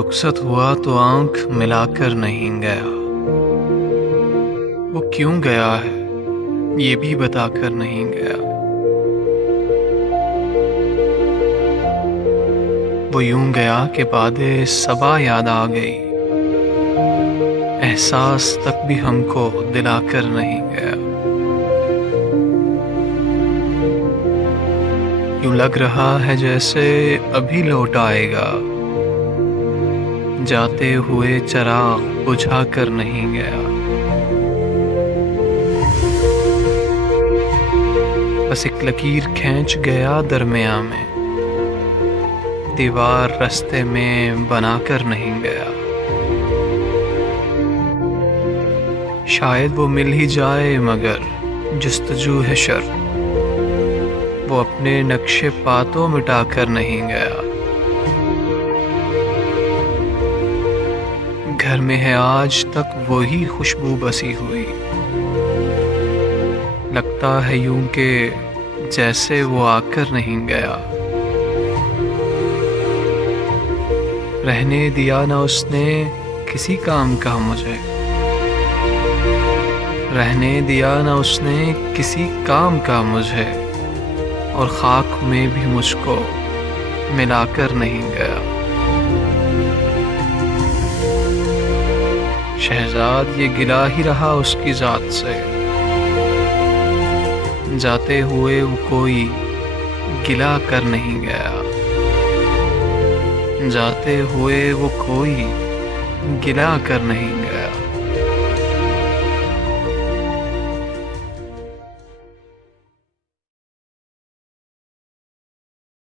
रुखसत हुआ तो आंख मिलाकर नहीं गया। वो क्यों गया है ये भी बताकर नहीं गया। वो यूं गया कि बादे सबा याद आ गई, एहसास तक भी हमको दिलाकर नहीं गया। यूं लग रहा है जैसे अभी लौट आएगा, जाते हुए चराग बुझा कर नहीं गया। बस एक लकीर खींच गया दरमियां में, दीवार रास्ते में बनाकर नहीं गया। शायद वो मिल ही जाए मगर जुस्तजू है शर्त, वो अपने नक्शे पातों मिटाकर नहीं गया। घर में है आज तक वही खुशबू बसी हुई, लगता है यूं के जैसे वो आकर नहीं गया। रहने दिया ना उसने किसी काम का मुझे, रहने दिया ना उसने किसी काम का मुझे, और खाक में भी मुझको मिलाकर नहीं गया। शहजाद ये गिला ही रहा उसकी जात से, जाते हुए वो कोई गिला कर नहीं गया। जाते हुए वो कोई गिला कर नहीं गया।